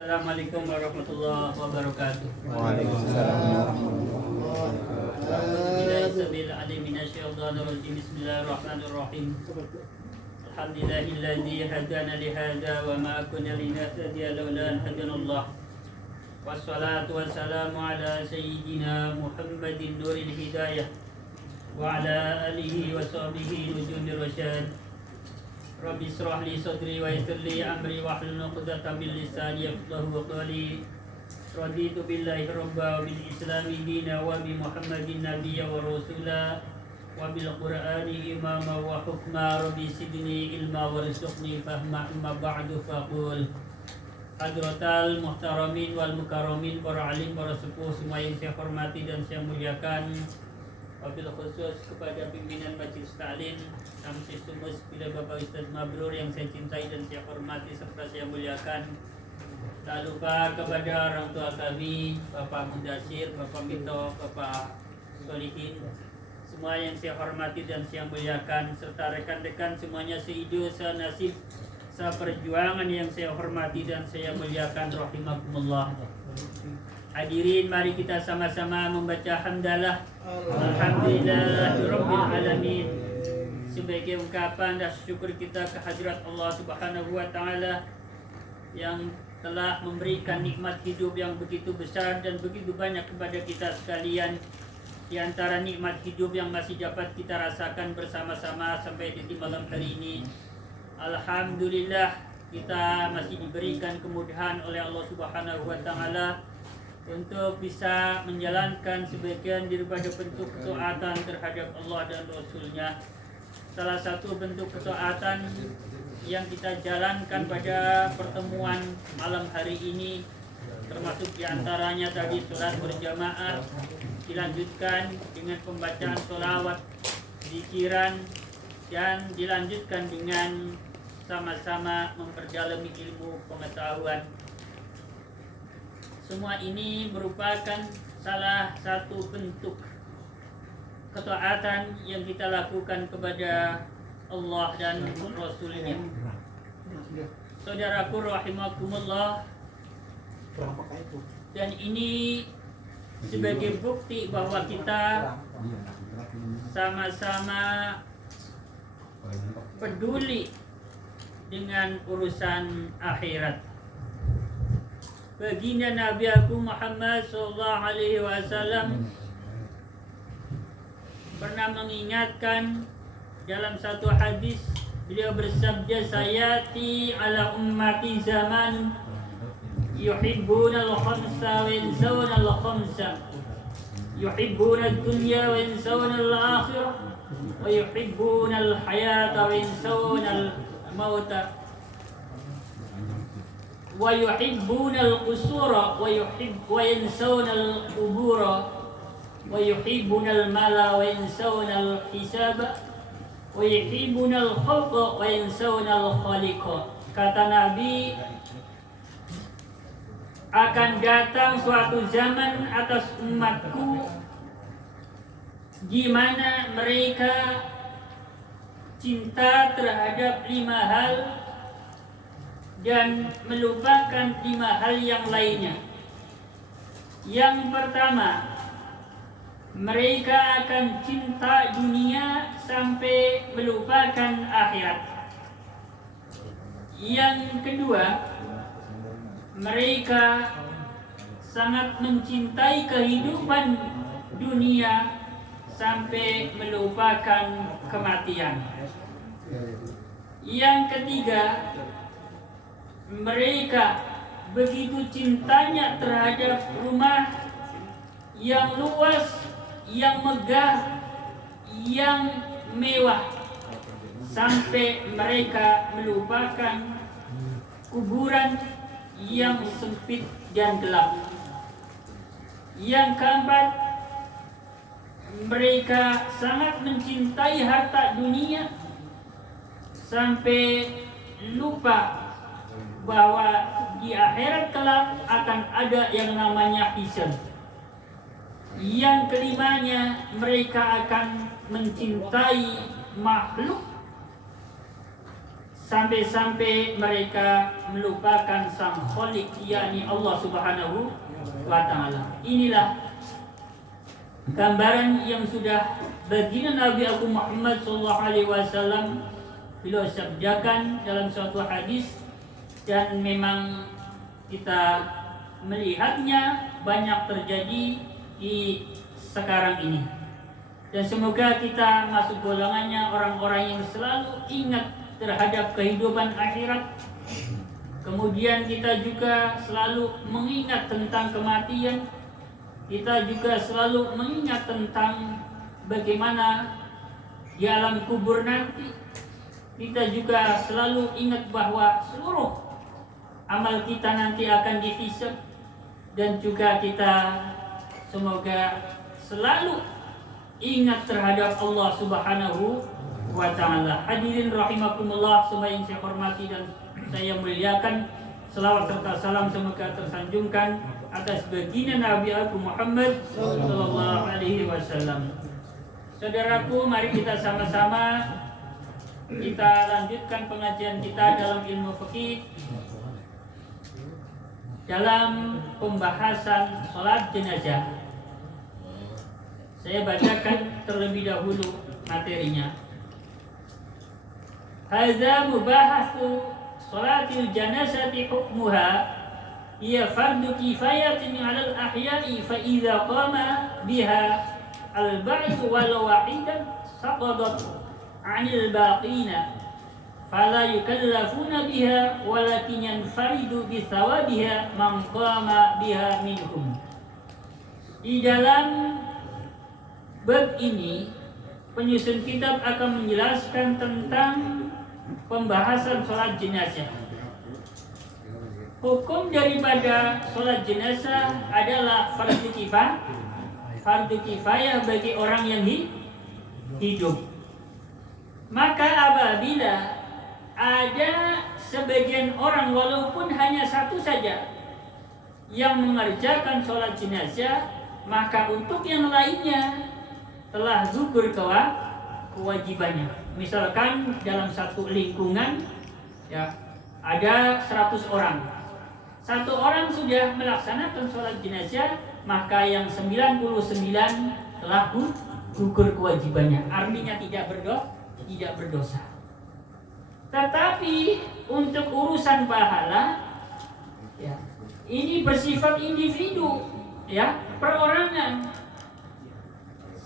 Assalamualaikum warahmatullahi wabarakatuh. Waalaikumsalam. Bismillahirrahmanirrahim. Alhamdulillahilladzi hadana li hadza wa ma kunna linahtadiya laula an hadanallah. Wassalatu wassalamu ala sayyidina Muhammadin nuril hidayah wa ala alihi wa sahbihi nujumir rasyad. Rabbi israh li sadri wa yassir li amri wahlul 'uqdatam min lisani yafqahu qawli. Raditu billahi rabba wa bil islami dina wa bi Muhammadin nabiyya wa rasula wa bil qur'ani imama wa hukma. Rabbi sidni ilma warzuqni fahma amma ba'du faqul. Hadratal muhtaramin wal mukarramin, para alim, para sepuh semua yang saya hormati dan saya muliakan. Wabil khusus kepada pimpinan Majelis Ta'lim Samsi Sumus, bila Bapak Ustaz Mabrur yang saya cintai dan saya hormati serta saya muliakan. Tak lupa kepada orang tua kami, Bapak Mudasir, Bapak Mito, Bapak Solihin, semua yang saya hormati dan saya muliakan, serta rekan-rekan semuanya seidu, senasib, seperjuangan yang saya hormati dan saya muliakan, rahimakumullah. Hadirin, mari kita sama-sama membaca hamdalah alhamdulillahirabbil alamin sebagai ungkapan dan syukur kita kehadirat Allah Subhanahu wa taala yang telah memberikan nikmat hidup yang begitu besar dan begitu banyak kepada kita sekalian. Di antara nikmat hidup yang masih dapat kita rasakan bersama-sama sampai di malam hari ini, alhamdulillah kita masih diberikan kemudahan oleh Allah Subhanahu wa taala untuk bisa menjalankan sebagian daripada bentuk ketaatan terhadap Allah dan Rasul-Nya. Salah satu bentuk ketaatan yang kita jalankan pada pertemuan malam hari ini termasuk diantaranya tadi sholat berjamaah, dilanjutkan dengan pembacaan sholawat, zikiran, dan dilanjutkan dengan sama-sama memperdalami ilmu pengetahuan. Semua ini merupakan salah satu bentuk ketaatan yang kita lakukan kepada Allah dan Rasul-Nya. Saudaraku rahimakumullah, dan ini sebagai bukti bahwa kita sama-sama peduli dengan urusan akhirat. Baginda Nabi Agung Muhammad sallallahu alaihi wasallam pernah mengingatkan dalam satu hadis, beliau bersabda, sayati ala ummati zaman yuhibbuna al-khamsa wa yansawna al-khamsa, yuhibbuna ad-dunya wa yansawna al-akhirah, wa yuhibbuna al-hayata wa yansawna al-mauta, wa yuhibbuna al-qusura wa yansawna al-qubura, wa yuhibbuna al-mala wa yansawna al-hisaba, wa yuhibbuna al-khalqa wa yansawna al-khaliqa. Kata Nabi, akan datang suatu zaman atas umatku di mana mereka cinta terhadap 5 hal dan melupakan 5 hal yang lainnya. Yang pertama, mereka akan cinta dunia sampai melupakan akhirat. Yang kedua, mereka sangat mencintai kehidupan dunia sampai melupakan kematian. Yang ketiga, mereka begitu cintanya terhadap rumah yang luas, yang megah, yang mewah, sampai mereka melupakan kuburan yang sempit dan gelap. Yang keempat, mereka sangat mencintai harta dunia sampai lupa bahwa di akhirat kelak akan ada yang namanya hisab. Yang kelimanya, mereka akan mencintai makhluk sampai-sampai mereka melupakan sang Khaliq, yakni Allah Subhanahu wa Ta'ala. Inilah gambaran yang sudah baginda Nabi Agung Muhammad SAW beliau sabdakan dalam suatu hadis, dan memang kita melihatnya banyak terjadi di sekarang ini. Dan semoga kita masuk golongannya orang-orang yang selalu ingat terhadap kehidupan akhirat. Kemudian kita juga selalu mengingat tentang kematian. Kita juga selalu mengingat tentang bagaimana di alam kubur nanti. Kita juga selalu ingat bahwa seluruh amal kita nanti akan dihisab. Dan juga kita semoga selalu ingat terhadap Allah Subhanahu wa Ta'ala. Hadirin rahimakumullah, semua yang saya hormati dan saya muliakan, selawat serta salam semoga tersanjungkan atas baginda Nabi Agung Muhammad sallallahu alaihi wasallam. Saudaraku, mari kita sama-sama kita lanjutkan pengajian kita dalam ilmu fikih dalam pembahasan salat jenazah. Saya bacakan terlebih dahulu materinya. Hadza mubahatsu salatil janazati hukmuha hiya fardu kifayatin 'alal ahya'i fa idza qama biha al-ba'd walau wahidan saqadat 'anil baqina fala yukallafuna biha walakin yanfaridu bi thawabiha man qama biha minhum. Di dalam bab ini penyusun kitab akan menjelaskan tentang pembahasan sholat jenazah. Hukum daripada sholat jenazah adalah fardu kifayah bagi orang yang hidup. Maka apabila ada sebagian orang walaupun hanya satu saja yang mengerjakan sholat jenazah, maka untuk yang lainnya telah gugur kewajibannya. Misalkan dalam satu lingkungan ya ada 100 orang. Satu orang sudah melaksanakan sholat jenazah, maka yang 99 telah gugur kewajibannya. Artinya tidak berdosa. Tetapi untuk urusan pahala ya, ini bersifat individu ya, perorangan.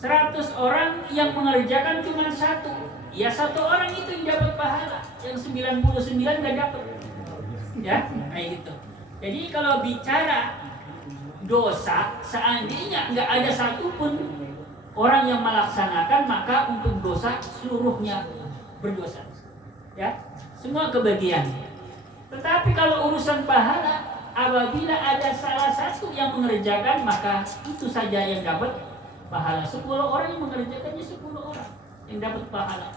100 orang yang mengerjakan cuma satu, ya satu orang itu yang dapat pahala, yang 99 nggak dapat, ya kayak gitu. Jadi kalau bicara dosa, seandainya nggak ada satupun orang yang melaksanakan, maka untuk dosa seluruhnya berdosa, ya semua kebagian. Tetapi kalau urusan pahala, apabila ada salah satu yang mengerjakan, maka itu saja yang dapat pahala. 10 orang yang mengerjakannya 10 orang yang dapat pahala.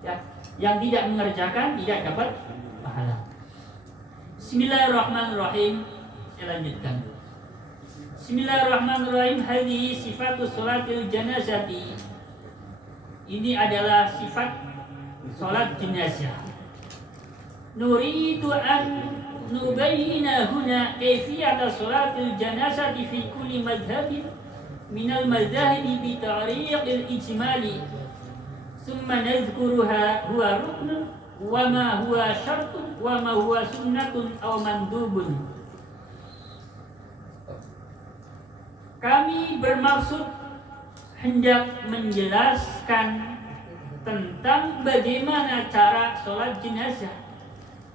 Ya, yang tidak mengerjakan tidak dapat pahala. Bismillahirrahmanirrahim. Saya lanjutkan. Bismillahirrahmanirrahim. Hadhihi sifatu sholatil janazati. Ini adalah sifat salat jenazah. Nuridu an nubayyina huna kayfiyata sholatil janazati fi kulli madhhabin minal madhahibi bi ta'riqil ijmali summa nadhkuruha huwa ruknun wa ma huwa syartun wa ma huwa sunnatun aw mandubun. Kami bermaksud hendak menjelaskan tentang bagaimana cara sholat jenazah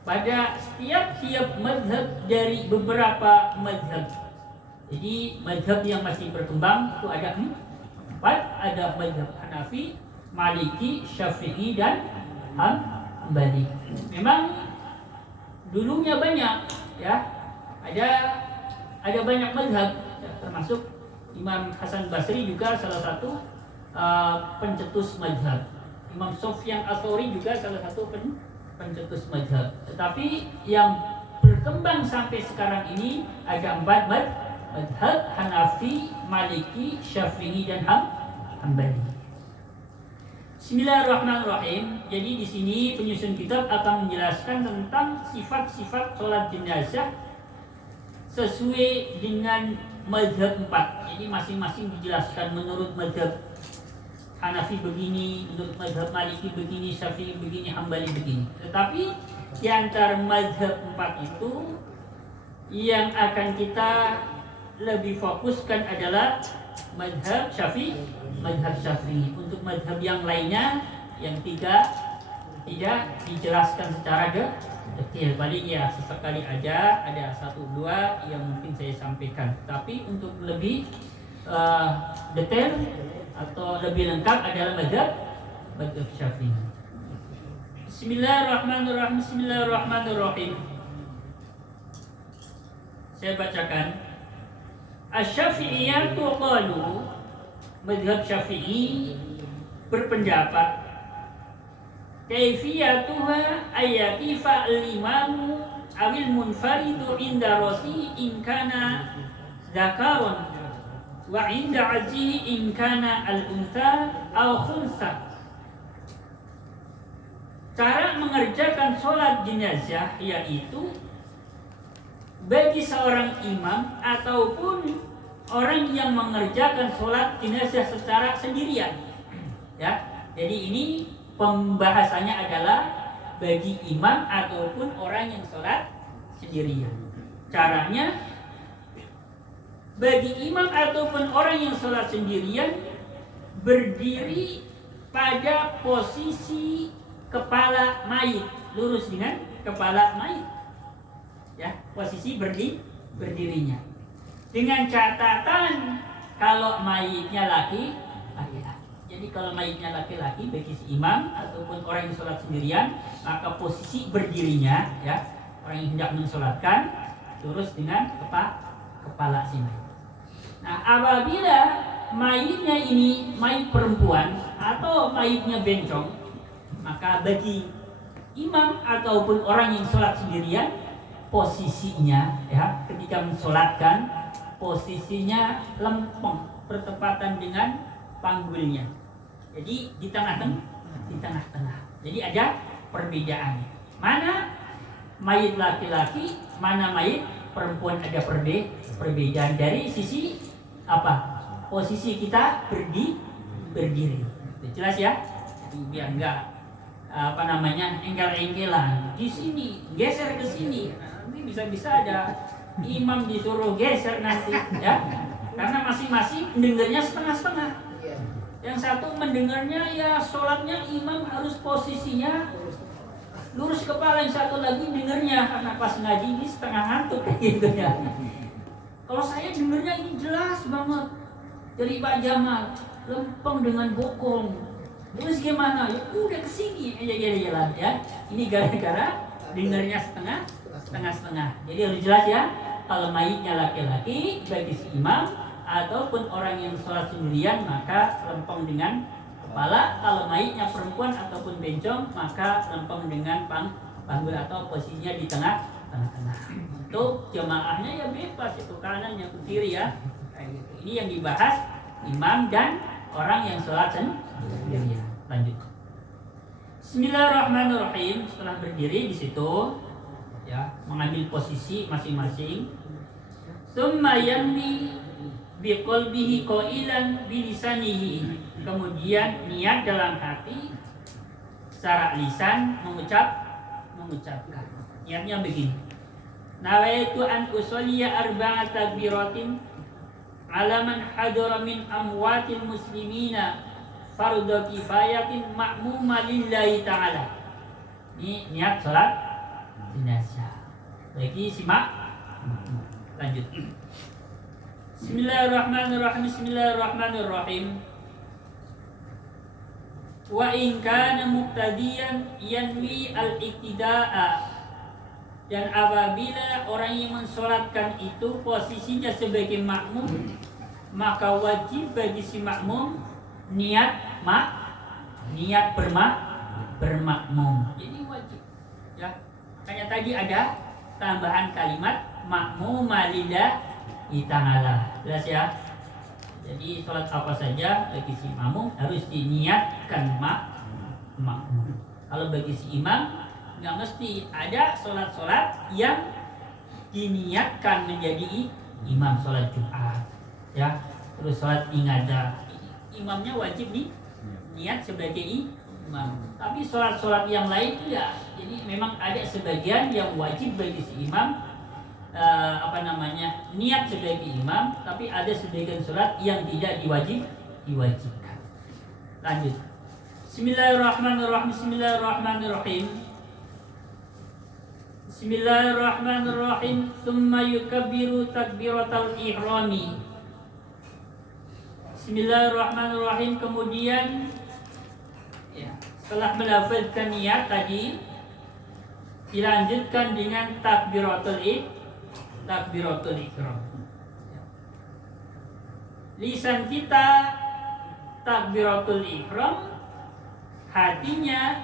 pada setiap madhab dari beberapa madhab. Jadi madhab yang masih berkembang itu ada 4, ada madhab Hanafi, Maliki, Syafi'i dan Hambali. Memang dulunya banyak ya, ada banyak madhab, termasuk Imam Hasan Basri juga salah satu pencetus madhab. Imam Sufyan Ats-Tsauri juga salah satu pencetus madhab. Tetapi yang berkembang sampai sekarang ini ada 4 madhab: Hanafi, Maliki, Syafi'i dan Hambali. Bismillahirrahmanirrahim. Jadi di sini penyusun kitab akan menjelaskan tentang sifat-sifat sholat jenazah sesuai dengan mazhab 4. Jadi masing-masing dijelaskan menurut mazhab Hanafi begini, menurut mazhab Maliki begini, Syafi'i begini, Hambali begini. Tetapi di antara mazhab 4 itu yang akan kita lebih fokuskan adalah mazhab Syafi'i. Untuk mazhab yang lainnya yang tidak dijelaskan secara detail, paling ya sesekali ada 1-2 yang mungkin saya sampaikan. Tapi untuk lebih detail atau lebih lengkap adalah mazhab Syafi'i. Bismillahirrahmanirrahim. Saya bacakan. Asy-Syafi'iyyatu qalu, mazhab Syafi'i berpendapat kaifiyatuha ayatifa al-imamu awil munfaridu inda rasi in kana zakarun wa inda azihi in kana al-untha aw khunsa. Cara mengerjakan sholat jenazah yaitu bagi seorang imam ataupun orang yang mengerjakan sholat jenazah secara sendirian. Ya, jadi ini pembahasannya adalah bagi imam ataupun orang yang sholat sendirian. Caranya bagi imam ataupun orang yang sholat sendirian berdiri pada posisi kepala mayit, lurus dengan kepala mayit. Ya, posisi berdirinya. Dengan catatan kalau mayitnya laki-laki. Jadi kalau mayitnya laki-laki bagi si imam ataupun orang yang sholat sendirian, maka posisi berdirinya, ya, orang yang hendak mensolatkan lurus dengan kepala si mayit. Nah, apabila mayitnya ini mayit perempuan atau mayitnya bencong, maka bagi imam ataupun orang yang sholat sendirian, posisinya, ya, ketika mensolatkan posisinya lempeng bertepatan dengan panggulnya. Jadi di tengah-tengah. Jadi ada perbedaan. Mana mayit laki-laki, mana mayit perempuan, ada perbedaan dari sisi apa? Posisi kita berdiri. Jelas ya? Biar enggak engkel-engkelan. Di sini geser ke sini. Nanti bisa-bisa ada imam disuruh geser nanti, ya. Karena masing-masing mendengarnya setengah-setengah. Yang satu mendengarnya ya sholatnya imam harus posisinya lurus kepala, yang satu lagi dengarnya karena pas ngaji ini setengah ngantuk gitu ya. Kalau saya dengarnya ini jelas banget dari Pak Jamal, lempeng dengan bokong. Terus gimana? Ya udah kesini aja jalan ya. Ini gara-gara dengarnya setengah-setengah. Jadi harus jelas ya. Kalau mayitnya laki-laki bagi si imam ataupun orang yang sholat sendirian maka lempeng dengan kepala. Kalau mayitnya perempuan ataupun bencong maka lempeng dengan panggul atau posisinya di tengah-tengah. Itu jemaahnya ya bebas, itu kanan yang ke kiri ya. Ini yang dibahas imam dan orang yang sholat sendirian. Lanjut. Bismillahirrahmanirrahim. Setelah berdiri di situ, ya, mengambil posisi masing-masing. Tsumma yanwi biqalbihi qailan bilisanihi. Kemudian niat dalam hati, secara lisan mengucapkan. Niatnya begini. Nawaitu an usolliya arba'at takbiratin ala man hadara min amwatil muslimina fardhu kifayatin ma'muma lillahi ta'ala. Ini niat salat jenazah. Lagi simak. Lanjut. Bismillahirrahmanirrahim. Wa in kana muqtadiyan yanwi al-iqtida'a. Dan apabila orang yang mensolatkan itu posisinya sebagai makmum, maka wajib bagi si makmum niat bermakmum. Jadi wajib. Ya. Makanya tadi ada tambahan kalimat makmuma lillahi ta'ala. Jelas ya? Jadi sholat apa saja bagi si makmum harus diniatkan makmum. Kalau bagi si imam nggak mesti, ada sholat-sholat yang diniatkan menjadi imam, sholat Jumat, ya, terus sholat ingadah, imamnya wajib nih niat sebagai imam. Tapi sholat-sholat yang lain tidak. Jadi memang ada sebagian yang wajib bagi si imam niat sebagai imam, tapi ada sebagian sholat yang tidak diwajibkan. Lanjut. Bismillahirrahmanirrahim. Bismillahirrahmanirrahim. Tsumma yukabbiru takbiratal ihrami. Bismillahirrahmanirrahim. Kemudian ya, setelah melafazkan niat tadi, dilanjutkan dengan takbiratul ihram. Lisan kita takbiratul ihram, hatinya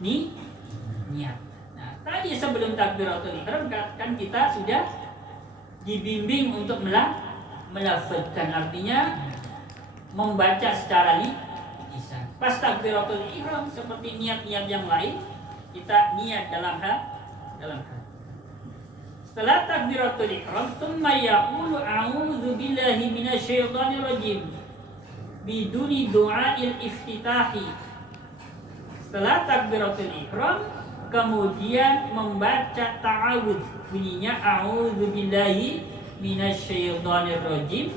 niat. Nah, tadi sebelum takbiratul ihram kan kita sudah dibimbing untuk melafazkan, artinya membaca secara lisan. Pas takbiratul ihram seperti niat-niat yang lain, kita niat dalam hati. Setelah takbiratul ihram, tsumma yaqulu a'udzu billahi minasyaitonir rajim biduni du'ail iftitahi. Setelah takbiratul ihram, kemudian membaca ta'awudz, bunyinya a'udzu billahi minasyaitonir rajim,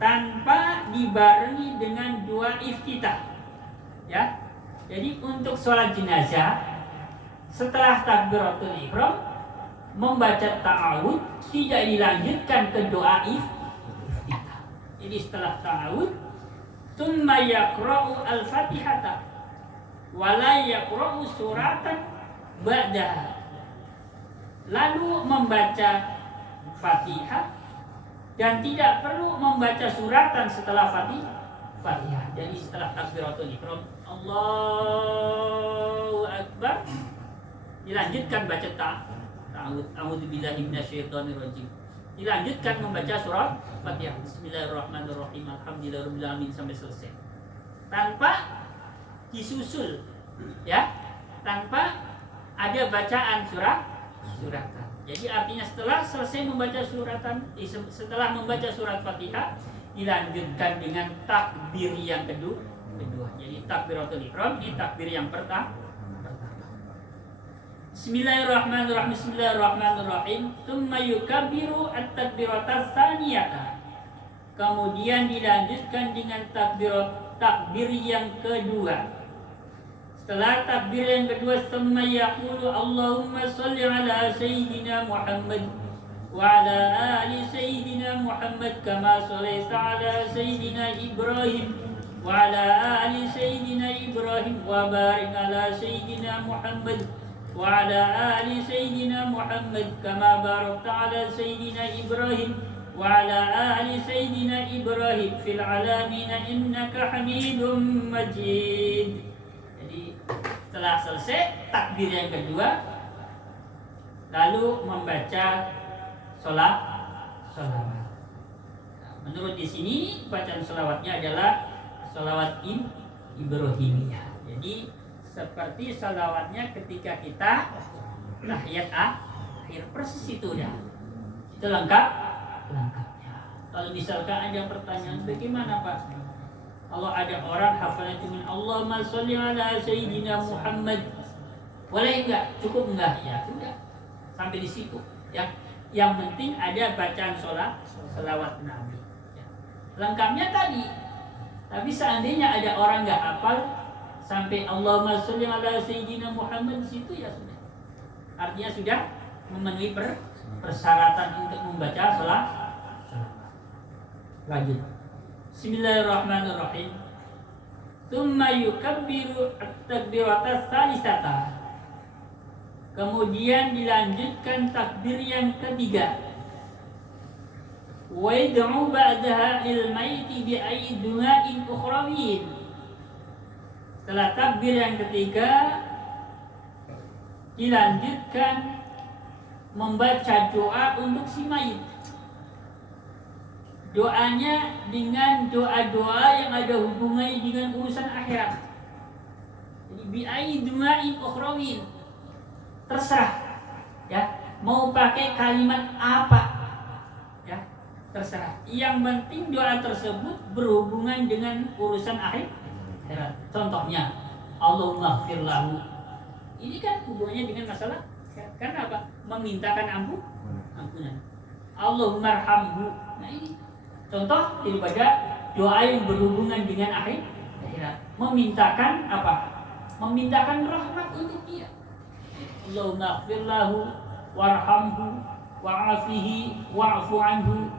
tanpa dibarengi dengan doa iftitah. Ya. Jadi untuk sholat jenazah, setelah takbiratul ihram membaca ta'awud tidak dilanjutkan ke doa iftitah. Jadi setelah ta'awud, tsumma yaqra'u al-fatihata wa la yaqra'u suratan ba'daha. Lalu membaca Fatihah dan tidak perlu membaca suratan setelah Fatihah. Jadi setelah takbiratul ihram, Allahu Akbar, dilanjutkan baca A'udzubillahi minasyaitonirrajim. Dilanjutkan membaca surat Fatihah. Bismillahirrahmanirrahim. Alhamdulillahirabbil alamin sampai selesai. Tanpa disusul, ya. Tanpa ada bacaan suratan. Jadi artinya setelah selesai membaca setelah membaca surat Fatihah, dilanjutkan dengan takbir yang kedua. Jadi takbiratul ihram ini takbir yang pertama. Bismillahirrahmanirrahim. Tsumma yukabbiru at-takbiratas tsaniyata. Kemudian dilanjutkan dengan takbir yang kedua. Setelah takbir yang kedua, tsumma yaqulu Allahumma shalli ala sayyidina Muhammad wa ala ali sayyidina Muhammad kama shallaita ala sayyidina Ibrahim wa ala ali sayyidina Ibrahim wa barik ala sayyidina Muhammad wa ala ali sayyidina Muhammad kama barakta ala sayyidina Ibrahim wa ala ali sayyidina Ibrahim fil alamin innaka Hamidum Majid. Jadi setelah selesai takbir yang kedua, lalu membaca sholawat. Menurut di sini bacaan sholawatnya adalah sholawat Ibrahimiyah. Jadi seperti salawatnya ketika kita tahiyat akhir, persis itu dah. Itu lengkapnya. Kalau misalkan ada pertanyaan, bagaimana Pak? Kalau ada orang hafalan cuma Allahumma sholli ala sayyidina Muhammad, boleh enggak? Cukup enggak? Ya sudah, sampai di situ. Ya, yang penting ada bacaan salawat Nabi. Ya. Lengkapnya tadi. Tapi seandainya ada orang enggak hafal sampai Allahumma sholli ala sayyidina Muhammad, di situ ya sudah. Artinya sudah memenuhi persyaratan untuk membaca salat. Lanjut. Bismillahirrahmanirrahim. Tsumma yukabbiru at-takbiratas tsalisata. Kemudian dilanjutkan takbir yang ketiga. Wa yad'u ba'daha lil mayyiti bi ayyi du'ain ukhrawiyyin. Setelah takbir yang ketiga, dilanjutkan membaca doa untuk si mayit. Doanya dengan doa-doa yang ada hubungannya dengan urusan akhirat. Jadi bi'ai du'ain ukhrawin, terserah ya, mau pakai kalimat apa ya, terserah. Yang penting doa tersebut berhubungan dengan urusan akhirat. Contohnya Allahumma ighfir lahu, ini kan hubungannya dengan masalah ya, karena apa? Memintakan ampunan. Allahumma arhamhu, nah ini contoh daripada doa yang berhubungan dengan akhirat. Memintakan apa? Memintakan rahmat untuk dia. Allahumma ighfir lahu warhamhu wa'afihi wa'fu anhu,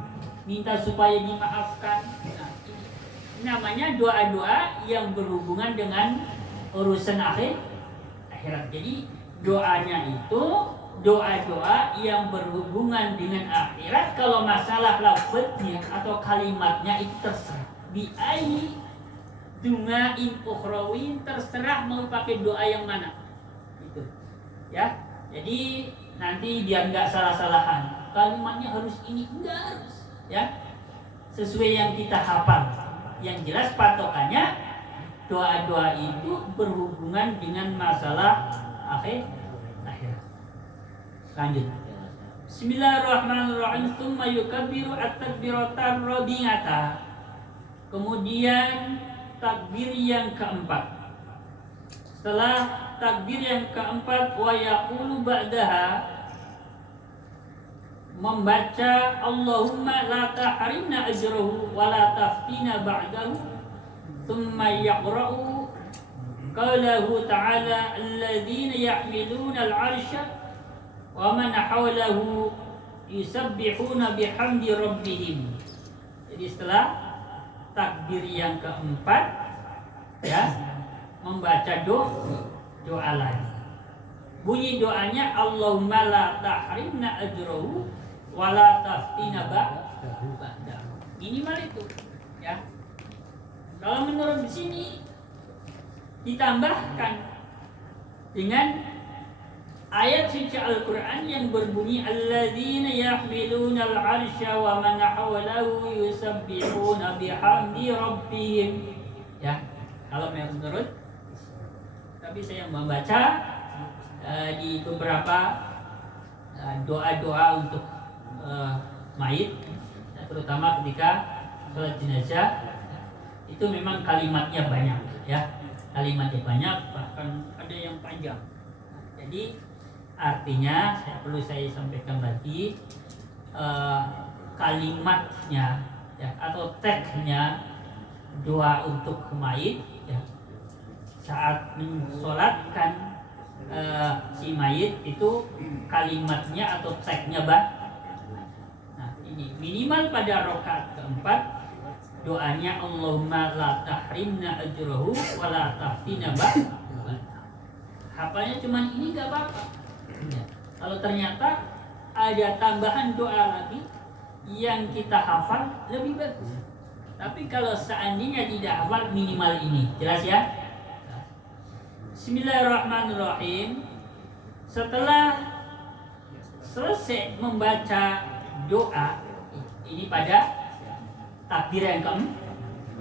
minta supaya dimaafkan. Nah, ini namanya doa-doa yang berhubungan dengan urusan akhirat. Jadi doanya itu doa-doa yang berhubungan dengan akhirat. Kalau masalah lafadznya atau kalimatnya itu terserah. Bi'ai du'ain ukhrawin, terserah mau pakai doa yang mana. Itu. Ya. Jadi nanti biar nggak salah-salahan. Kalimatnya harus ini, enggak harus. Ya. Sesuai yang kita hafal. Yang jelas patokannya doa-doa itu berhubungan dengan masalah akhirat. Lanjut. Bismillahirrahmanirrahim. Tsumma yukabbiru at-takbiratar rabi'ata. Kemudian takbir yang keempat. Setelah takbir yang keempat, wa yaqulu ba'daha, membaca Allahumma la tahrimna ajrahu wa la taftina ba'dahu. Tsumma yaqra'u qawlahu ta'ala alladzina yahmiluna al-'arsha wa man hawlahu yusabbihuna bihamdi rabbihim. Jadi setelah takbir yang keempat ya, membaca doa lagi. Bunyi doanya Allahumma la tahrimna ajrahu wa la taftina ba'dahu. Minimal itu ya. Kalau menurut di sini ditambahkan dengan ayat suci Al-Quran yang berbunyi alladzina yahmiluna al-'arsya wa man hawlahu yusabbihuna bihamdi rabbihim. Ya, kalau menurut, tapi saya membaca di beberapa doa-doa untuk mayit, terutama ketika sholat jenazah, itu memang kalimatnya banyak ya, kalimatnya banyak, bahkan ada yang panjang. Jadi artinya perlu saya sampaikan lagi, kalimatnya ya, atau teksnya doa untuk mayit ya, saat mensolatkan si mayit itu kalimatnya atau teksnya nah ini minimal pada rakaat keempat doanya Allahumma la tahrimna ajrahu wa la taftina ba'dahu. Hafalnya cuman ini gak apa-apa. Kalau ternyata ada tambahan doa lagi yang kita hafal lebih bagus. Tapi kalau seandainya tidak hafal, minimal ini. Jelas ya? Bismillahirrahmanirrahim. Setelah selesai membaca doa ini pada takbir yang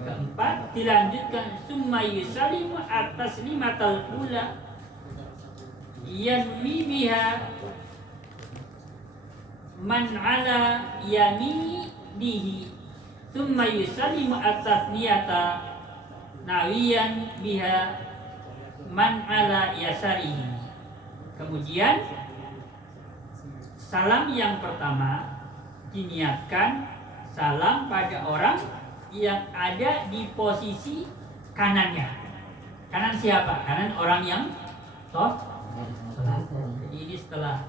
keempat, dilanjutkan summa yusallimu atas limatal ula yanmi biha man ala yaminihi thumma yusallimu atas niyata nawiyan biha man ala yasarihi. Kemudian salam yang pertama diniatkan salam pada orang yang ada di posisi kanannya. Kanan siapa? Kanan orang yang sholat. Jadi ini setelah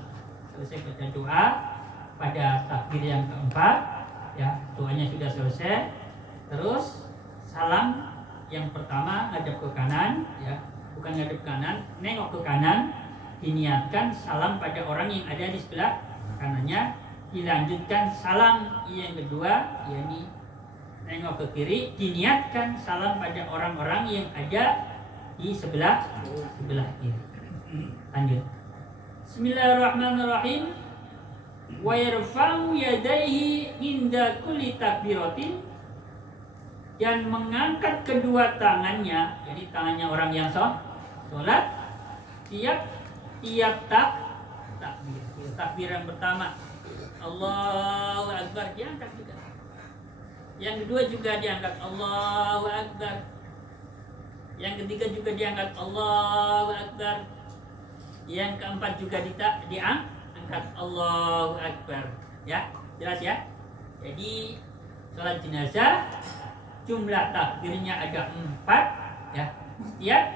selesai baca doa pada takbir yang keempat ya, doanya sudah selesai, terus salam yang pertama ngadep ke kanan ya, bukan ngadep kanan, nengok ke kanan, diniatkan salam pada orang yang ada di sebelah kanannya, dilanjutkan salam yang kedua yakni nengok ke kiri, diniatkan salam pada orang-orang yang ada di sebelah kiri. Lanjut. Bismillahirrahmanirrahim. Wa yarfa'u yadayhi inda kulli takbiratin, dan mengangkat kedua tangannya, jadi tangannya orang yang sholat sholat tiap takbir yang pertama Allahu Akbar diangkat juga. Yang kedua juga diangkat Allahu Akbar. Yang ketiga juga diangkat Allahu Akbar. Yang keempat juga diangkat Allahu Akbar. Ya, jelas ya? Jadi sholat jenazah jumlah takbirnya ada 4 ya.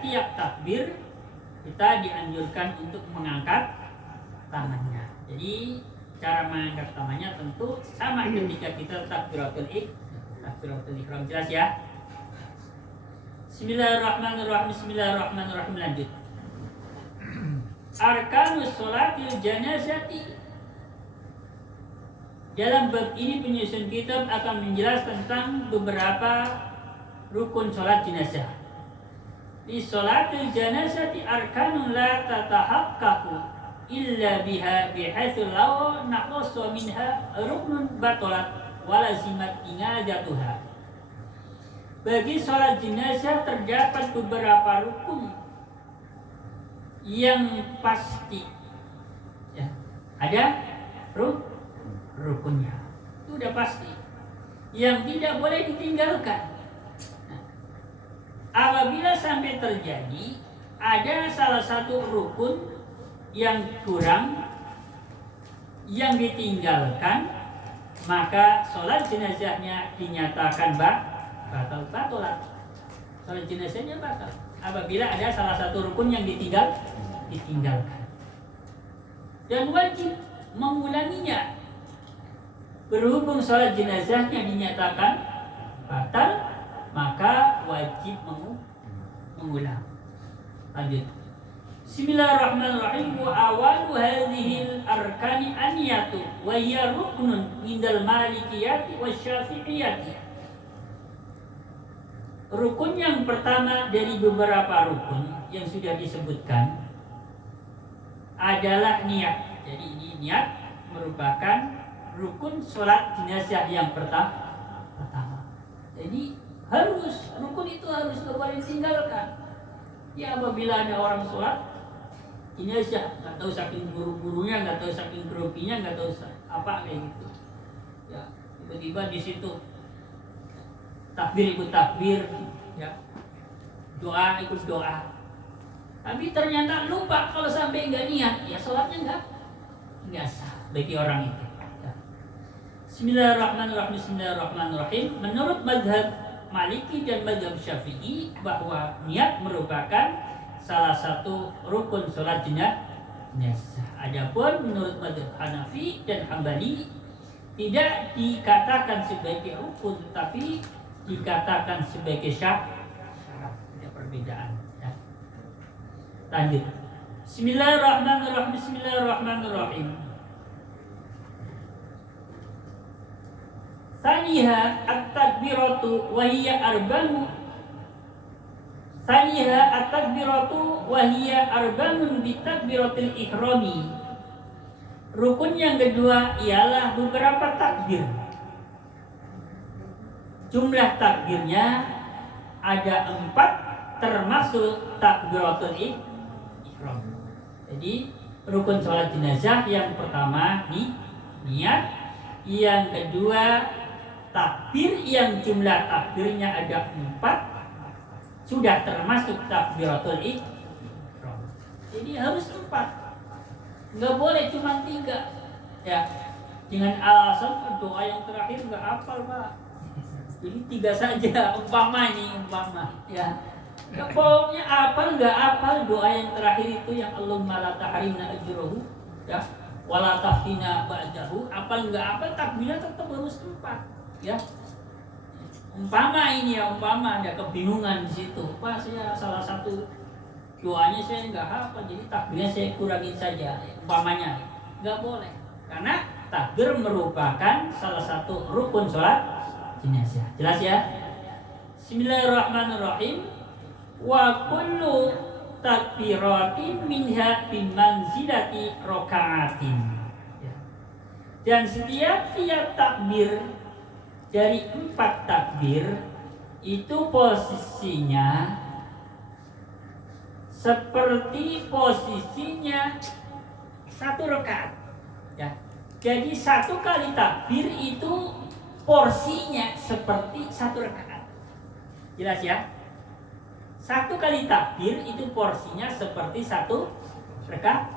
Tiap takbir kita dianjurkan untuk mengangkat tangannya. Jadi cara mengangkat tangannya tentu sama ketika kita takbiratul ihram. Jelas ya? Bismillahirrahmanirrahim. Lanjut. Arkanus sholatil janazati. Dalam bab ini penyusun kitab akan menjelaskan tentang beberapa rukun sholat jenazah. Di sholatil janazati arkanun la tatahaqqaqu illa biha bihaitsu law naqasa minha ruknun batalat wa lazimat inadatuha. Bagi sholat jenazah terdapat beberapa rukun yang pasti. Ya, ada rukunnya. Itu udah pasti. Yang tidak boleh ditinggalkan. Nah, apabila sampai terjadi ada salah satu rukun yang kurang yang ditinggalkan, maka sholat jenazahnya dinyatakan batal. Sholat jenazahnya batal apabila ada salah satu rukun yang ditinggalkan. Dan wajib mengulanginya. Berhubung sholat jenazahnya dinyatakan batal, maka wajib mengulang. Lanjut. Bismillahirrahmanirrahim. Wa awalu hadhil arkani aniyatu wa hiya ruknun indal malikiyati wasyafi'iyati. Rukun yang pertama dari beberapa rukun yang sudah disebutkan adalah niat. Jadi ini niat merupakan rukun sholat jenazah yang pertama. Jadi rukun itu harus boleh ditinggalkan. Ya, apabila ada orang sholat jenazah, nggak tahu saking buru-burunya, nggak tahu saking groginya, nggak tahu apa kayak gitu. Ya, tiba-tiba di situ takbir ikut takbir, ya, doa ikut doa. Tapi ternyata lupa kalau sampai nggak niat, ya sholatnya nggak sah bagi orang itu. Bismillahirrahmanirrahim. Menurut mazhab Maliki dan mazhab Syafi'i bahwa niat merupakan salah satu rukun sholat jenazah. Adapun menurut mazhab Hanafi dan Hambali tidak dikatakan sebagai rukun, tapi dikatakan sebagai syarat. Ada perbedaan. Ya. Lanjut. Bismillahirrahmanirrahim. Saniha at-takbiratu wa hiya arba'un bi takbiratil ihrami. Rukun yang kedua ialah beberapa takbir. Jumlah takbirnya ada 4 termasuk takbiratul ihram. Jadi rukun sholat jenazah yang pertama niat, yang kedua takbir yang jumlah takbirnya ada 4 sudah termasuk takbiratul ihram. Jadi harus 4, nggak boleh cuma 3 ya. Dengan alasan doa yang terakhir nggak hafal Pak, jadi 3 saja umpama ya. Pokoknya hafal nggak hafal doa yang terakhir itu yang Allahumma la tahrimna ajrahu ya, wala taftina ba'dahu. Hafal nggak hafal takbirnya tetap harus 4 ya. Umpama ada kebingungan di situ, Pak, saya salah satu doanya saya nggak hafal, jadi takbirnya saya kurangin saja, umpamanya nggak boleh, karena takbir merupakan salah satu rukun sholat jenazah. Jelas ya? Bismillahirrahmanirrahim. Wa kullu takbiratin minha bimanzilati raka'atin. Dan setiap takbir dari 4 takbir itu posisinya seperti posisinya satu rakaat. Ya. Jadi satu kali takbir itu porsinya seperti satu rakaat. Jelas ya? Satu kali takbir itu porsinya seperti satu rakaat.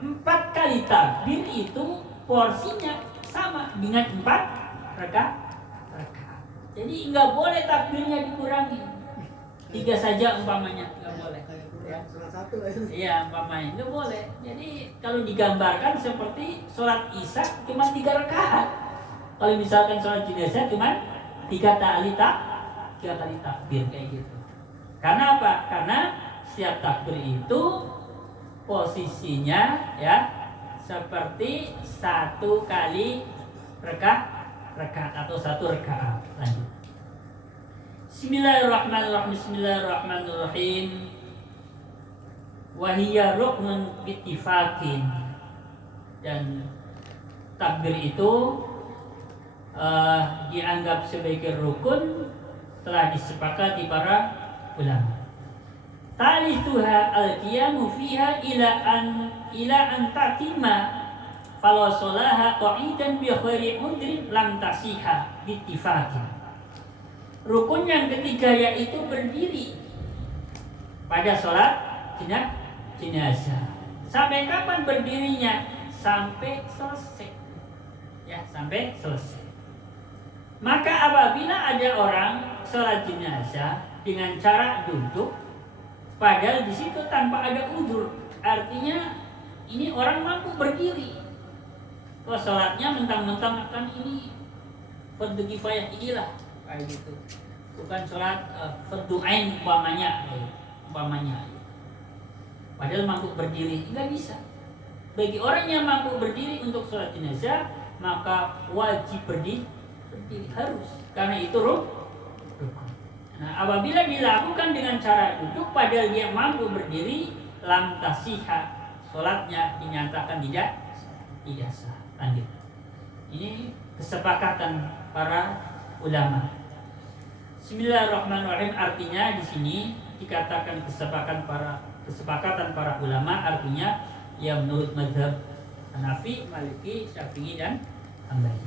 4 kali takbir itu porsinya sama dengan 4 rakaat. Jadi nggak boleh takbirnya dikurangi. 3 saja umpamanya nggak boleh. Ya. Iya umpamanya nggak boleh. Jadi kalau digambarkan seperti sholat isya cuma 3 rakaat. Kalau misalkan sholat jenazah cuma 3 kali takbir kayak gitu. Karena apa? Karena setiap takbir itu posisinya ya seperti satu kali rakaat atau satu rakaat. Lanjut. Bismillahirrahmanirrahim. Wahiyya ruknun bittifaqin. Dan takbir itu dianggap sebagai rukun telah disepakati para ulama. Talithuha al-qiyamu fiha ila an tatimma falau sholaha qa'idan bi khairi udrin lam tasiha bittifaqin. Rukun yang ketiga yaitu berdiri pada sholat jenazah. Sampai kapan berdirinya? Sampai selesai. Ya, sampai selesai. Maka apabila ada orang sholat jenazah dengan cara duduk, padahal di situ tanpa ada udzur, artinya ini orang mampu berdiri. Kalau sholatnya mentang-mentang akan ini fardu kifayah inilah kayak gitu. Bukan sholat fardu ain umpamanya. Padahal mampu berdiri, nggak bisa. Bagi orang yang mampu berdiri untuk sholat jenazah, maka wajib berdiri harus, karena itu rukun. Nah, apabila dilakukan dengan cara duduk padahal dia mampu berdiri, lam tasihha, sholatnya dinyatakan tidak sah. Lanjut. Ini kesepakatan para ulama. Bismillahirrahmanirrahim, artinya di sini dikatakan kesepakatan para ulama, artinya ya menurut mazhab Hanafi, Maliki, Syafi'i dan Hambali.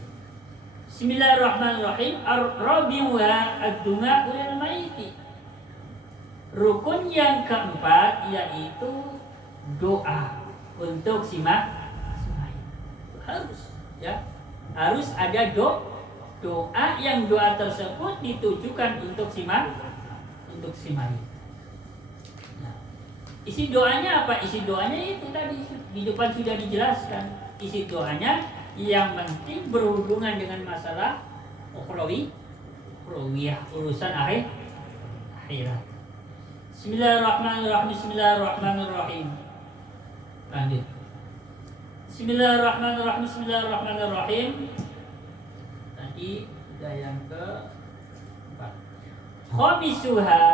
Bismillahirrahmanirrahim. Ar-rabi'uha ad-du'a lil mayyit. Rukun yang keempat yaitu doa untuk si mayit. Harus ya. Harus ada doa yang doa tersebut ditujukan untuk si mayit. Nah, isi doanya apa? Isi doanya itu tadi di depan sudah dijelaskan. Isi doanya yang penting berhubungan dengan masalah ukhrawiyah, urusan akhirat. Bismillahirrahmanirrahim. Lanjut. Bismillahirrahmanirrahim. Tadi sudah yang ke-4. Khamisuha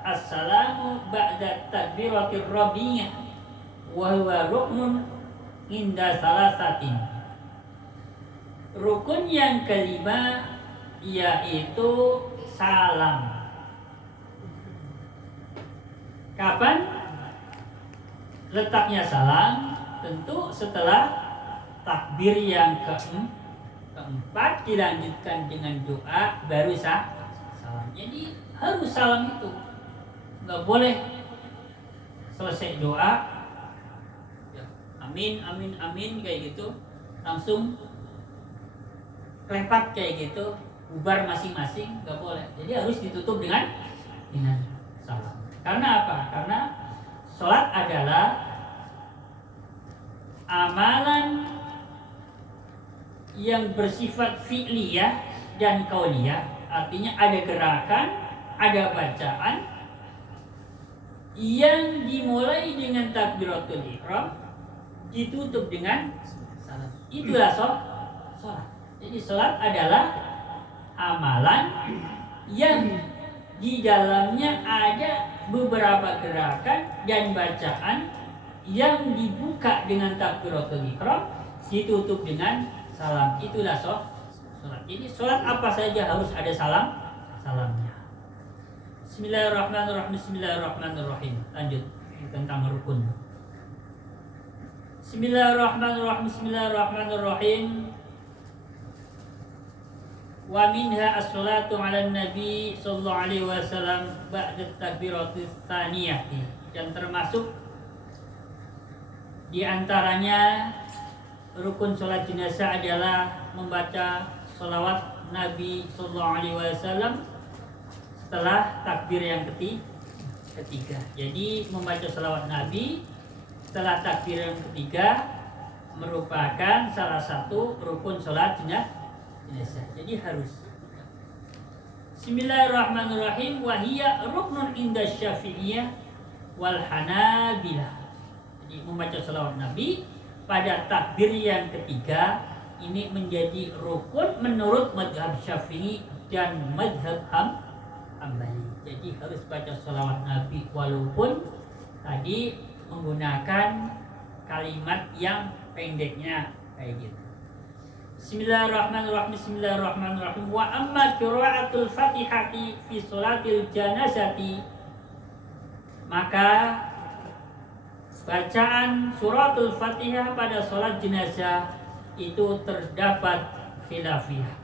assalamu ba'da takbiratir rabi'ah wa huwa ruknun inda salasatin. Rukun yang kelima yaitu salam. Kapan letaknya salam? Tentu setelah takbir yang keempat dilanjutkan dengan doa baru salam. Jadi harus salam itu. Nggak boleh selesai doa ya, amin kayak gitu langsung lepat kayak gitu, bubar masing-masing, nggak boleh. Jadi harus ditutup dengan salam. Karena apa? Karena sholat adalah amalan yang bersifat fi'liyah dan qauliyah. Artinya ada gerakan, ada bacaan yang dimulai dengan takbiratul ihram, ditutup dengan salam. Itulah sholat. Jadi sholat adalah amalan yang di dalamnya ada beberapa gerakan dan bacaan yang dibuka dengan takbiratul ihram, ditutup dengan salam. Itulah sholat. Jadi sholat apa saja harus ada salamnya. Bismillahirrahmanirrahim. Bismillahirrahmanirrahim. Lanjut tentang rukun. Bismillahirrahmanirrahim. Bismillahirrahmanirrahim. Wa minha as-salatu 'alan nabi sallallahu alaihi wasallam ba'da takbiratis tsaniyah. Dan termasuk di antaranya rukun sholat jenazah adalah membaca sholawat Nabi sallallahu alaihi wasallam setelah takbir yang ketiga. Jadi membaca sholawat Nabi setelah takbir yang ketiga merupakan salah satu rukun sholat jenazah. Jadi harus. Bismillahirrahmanirrahim. Wahiyya ruknun inda Syafi'iyah wal Hanabilah. Jadi membaca sholawat Nabi pada takbir yang ketiga ini menjadi rukun menurut mazhab Syafi'i dan mazhab Hambali. Jadi harus baca sholawat Nabi walaupun tadi menggunakan kalimat yang pendeknya kayak gitu. Bismillahirrahmanirrahim. Bismillahirrahmanirrahim. Wa amma qiraatul Fatihati fi sholatil janazati, maka bacaan suratul Fatihah pada sholat jenazah itu terdapat khilafiyah.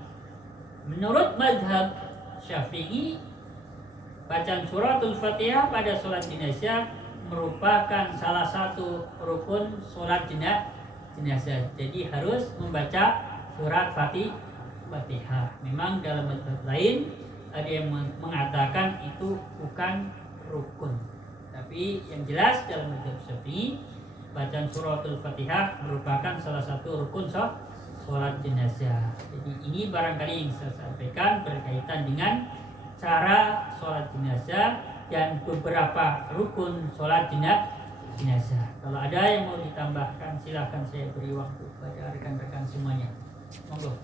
Menurut mazhab Syafi'i, bacaan suratul Fatihah pada sholat jenazah merupakan salah satu rukun sholat jenazah. Jadi harus membaca surat Fatihah. Memang dalam mazhab lain ada yang mengatakan itu bukan rukun. Tapi yang jelas dalam mazhab Syafi'i, bacaan suratul Fatihah merupakan salah satu rukun sholat jenazah. Jadi ini barangkali yang saya sampaikan berkaitan dengan cara sholat jenazah dan beberapa rukun sholat jenazah. Kalau ada yang mau ditambahkan silahkan saya beri waktu pada rekan-rekan semuanya. Monggo.